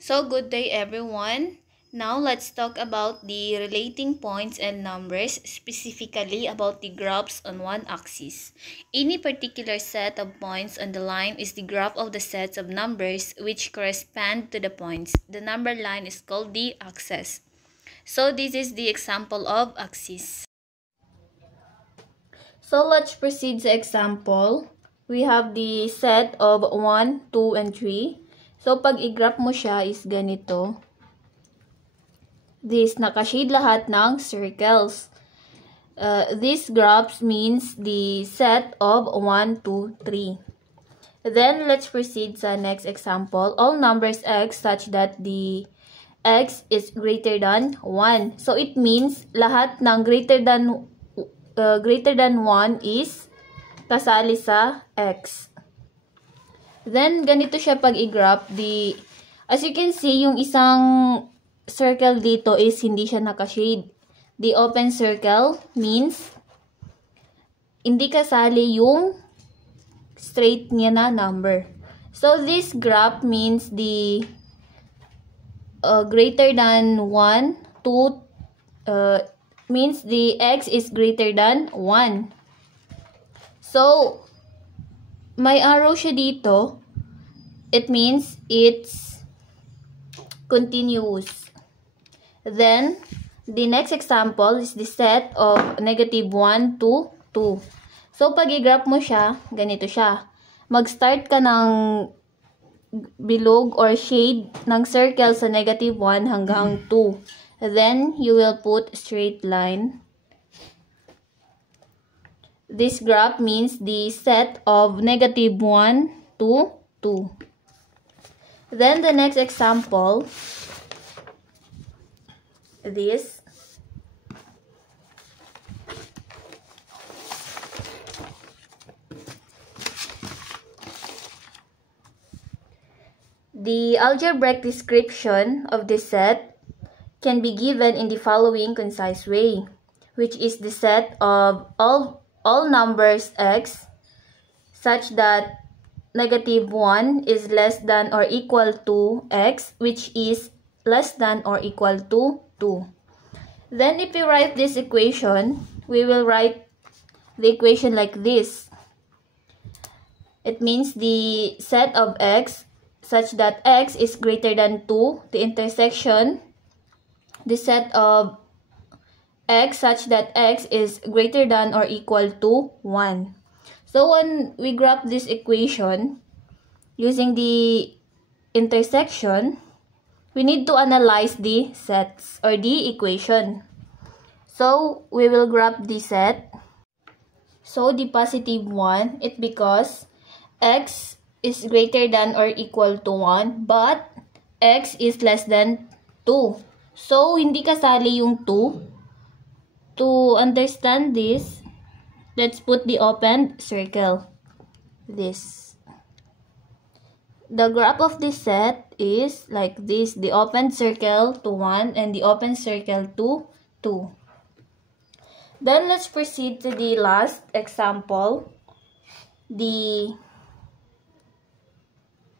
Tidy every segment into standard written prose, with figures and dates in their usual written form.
So good day everyone. Now let's talk about the relating points and numbers, specifically about the graphs on one axis. Any particular set of points on the line is the graph of the sets of numbers which correspond to the points. The number line is called the axis. So this is the example of axis. So let's proceed sa example. We have the set of 1, 2, and 3. So, pag i-graph mo siya is ganito. This, nakashade lahat ng circles. This graphs means the set of 1, 2, 3. Then, let's proceed sa next example. All numbers x such that the x is greater than 1. So, it means lahat ng greater than 1 is kasali sa x. Then, ganito siya pag i-graph. As you can see, yung isang circle dito is hindi siya nakashade. The open circle means hindi kasali yung straight niya na number. So, this graph means the greater than 1, 2, means the x is greater than 1. So, may arrow siya dito. It means it's continuous. Then, the next example is the set of negative 1 to 2. So, pag i-graph mo siya, ganito siya. Mag-start ka ng bilog or shade ng circle sa negative 1 hanggang 2. Then, you will put straight line. This graph means the set of negative 1 to 2. Then the next example, this. The algebraic description of this set can be given in the following concise way, which is the set of all numbers x such that negative 1 is less than or equal to x, which is less than or equal to 2. Then if we write this equation, we will write the equation like this. It means the set of x such that x is greater than 2, the intersection, the set of x such that x is greater than or equal to 1. So when we graph this equation using the intersection, we need to analyze the sets or the equation. So we will graph the set. So the positive 1, it's because x is greater than or equal to 1, but x is less than 2. So hindi kasali yung 2. To understand this, let's put the open circle. This. The graph of this set is like this. The open circle to 1 and the open circle to 2. Then let's proceed to the last example. The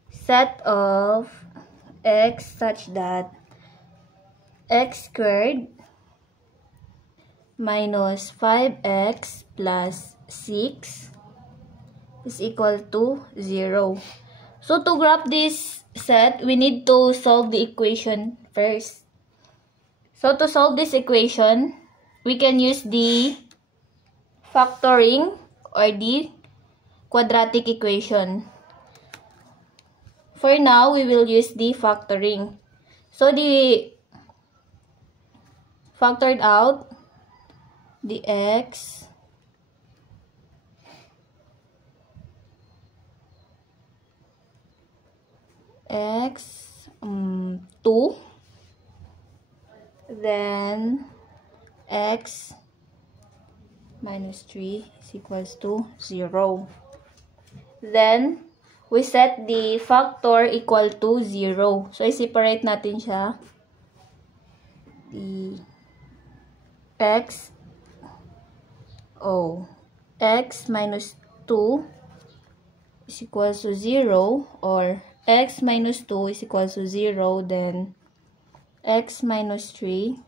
set of x such that x squared minus 5x plus 6 is equal to 0. So, to graph this set, we need to solve the equation first. So, to solve this equation, we can use the factoring or the quadratic equation. For now, we will use the factoring. So, the factored out, the x x 2, then x minus 3 is equals to 0. Then we set the factor equal to 0. So i-separate natin siya. The x x minus 2 is equals to 0, or x minus 2 is equal to 0, then x minus 3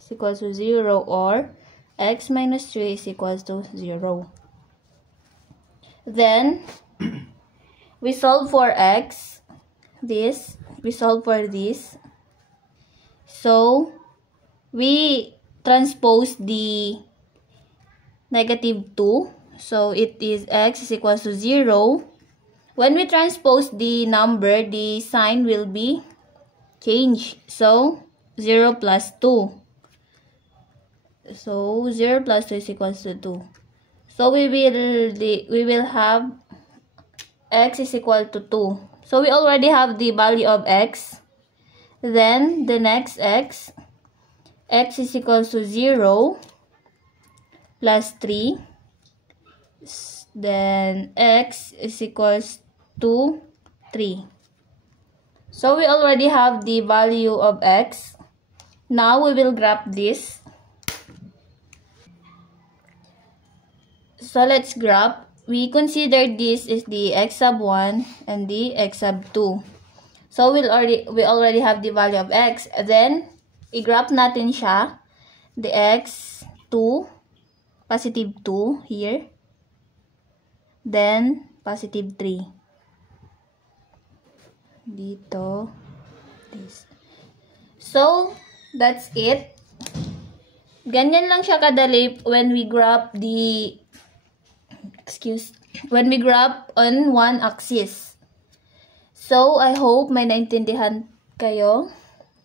is equal to 0, or x minus 3 is equal to 0. Then, we solve for x, we solve for this. So, we transpose the negative 2. So, it is x is equal to 0. When we transpose the number, the sign will be changed. So, 0 plus 2. So, 0 plus 2 is equal to 2. So, we will have x is equal to 2. So, we already have the value of x. Then, the next x is equal to 0 plus 3. Then, x is equals to 3. So, we already have the value of x. Now, we will graph this. So, let's graph. We consider this is the x sub 1 and the x sub 2. So, we already have the value of x. Then, i-graph natin siya. The x, 2, positive 2 here. Then, positive 3. Dito. This. So, that's it. Ganyan lang siya kadali when we graph when we graph on one axis. So, I hope may naintindihan kayo.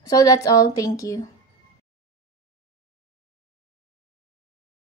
So, that's all. Thank you.